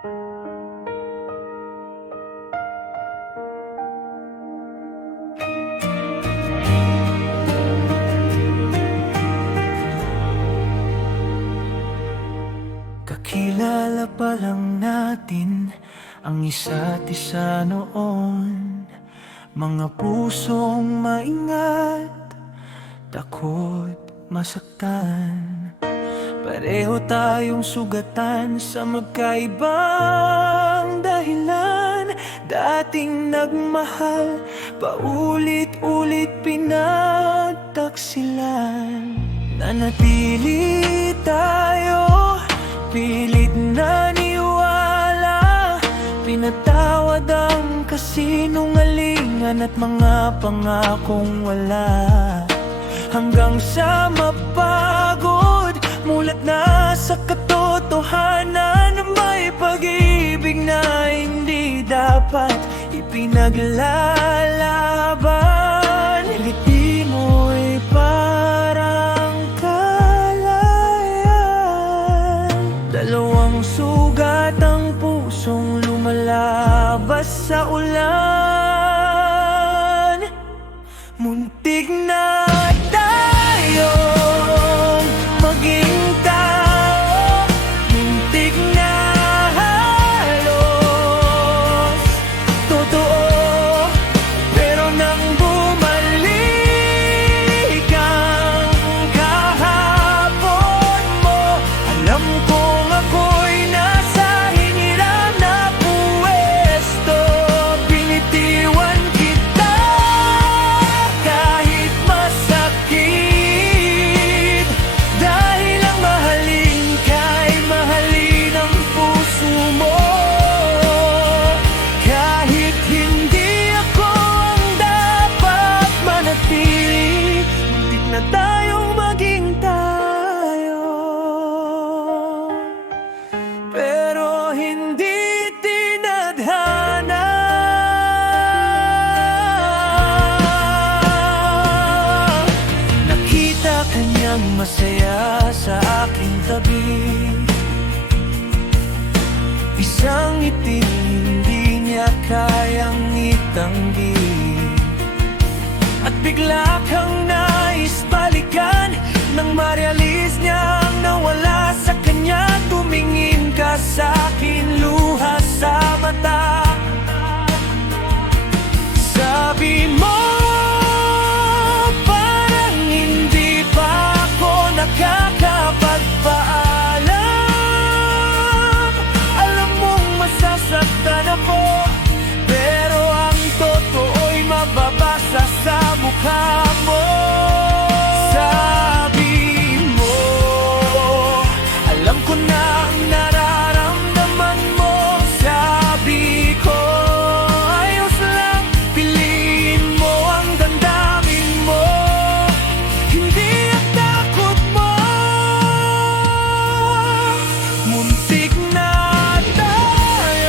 Kakilala pa lang natin ang isa't isa noon. Mga pusong maingat, takot masaktan. Pareho tayong sugatan sa magkaibang dahilan. Dating nagmahal, paulit-ulit pinagtaksilan. Nanatili tayo, pilit na niwala. Pinatawad ang kasinungalingan at mga pangakong wala. Hanggang sa mapagod, mulat na sa katotohanan na may pag-ibig na hindi dapat ipinaglalaban. Ngiti mo'y parang kalayaan. Dalawang sugat ang pusong lumalabas sa ulan. Muntik na tayong maging tao, muntik na halos totoo. Pero nang bumalik ang kahapon mo, alam kong ako'y nasa hinirang na puwesto. Binitiwan kita kahit masakit, dahil ang mahalin ka'y mahalin ang puso mo. Kahit hindi ako ang dapat manatili, muntik na tayong maging tayo. Pero hindi tinadhana. Nakita kanyang masaya sa aking tabi, isang ngiti hindi niya kayang itanggi. At bigla kang nais balikan nang ma-realize niyang nawala sa kanya. Tumingin ka sa'kin, luha sa mata. Sabi mo, parang hindi pa ako nakakapagpaalam. Alam mong masasaktan ako, pero ang totoo'y mababasa sa mukha mo. Sabi mo, alam ko na ang nararamdaman mo. Sabi ko, ayos lang, piliin mo ang damdamin mo, hindi ang takot mo. Muntik na tayong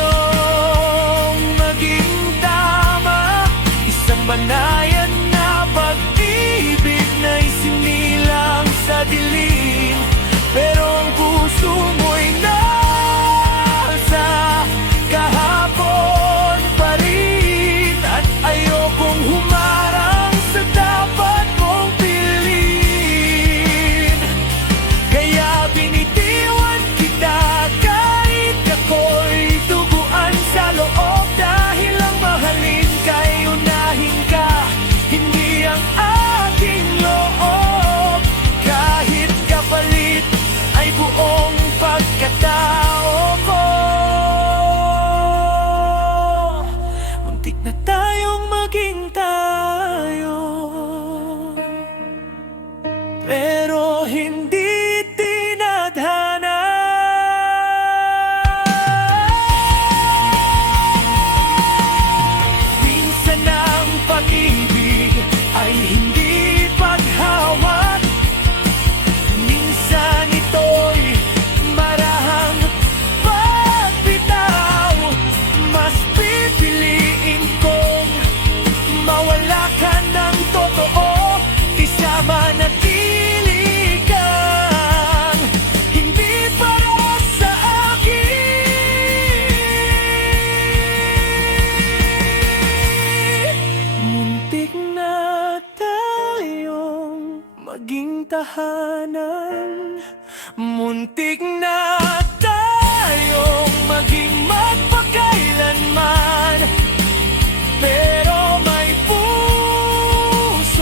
maging tama, isang banayan na pag-ibig na isinilang sa dilim. Pero ang puso mo'y nasa kahapon pa rin, at ayokong humarang sa dapat mong piliin. Kaya binitiwan kita kahit ako'y duguan sa loob, dahil ang mahalin ka'y unahin ka. tahanan. Muntik na tayong maging magpakailanman, pero may pusong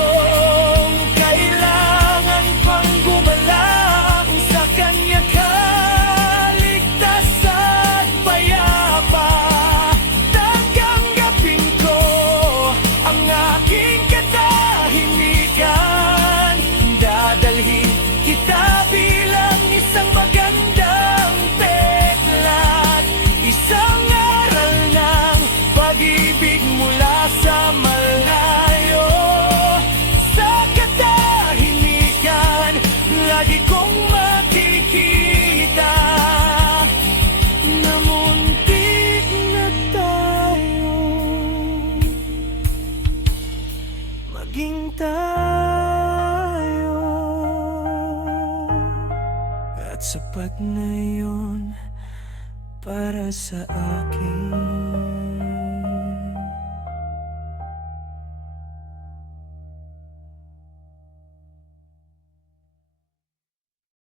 kailangan pang gumalang sa kanya kaligtas at payapa. Tatanggapin ko ang aking katahimikan, dadalhin kita bilang isang magandang teklat, isang aral ng pag-ibig mula sa malayo. Sa katahimikan, lagi kong makikita na muntik na tayong maging tayo, at sapat na yun para sa akin.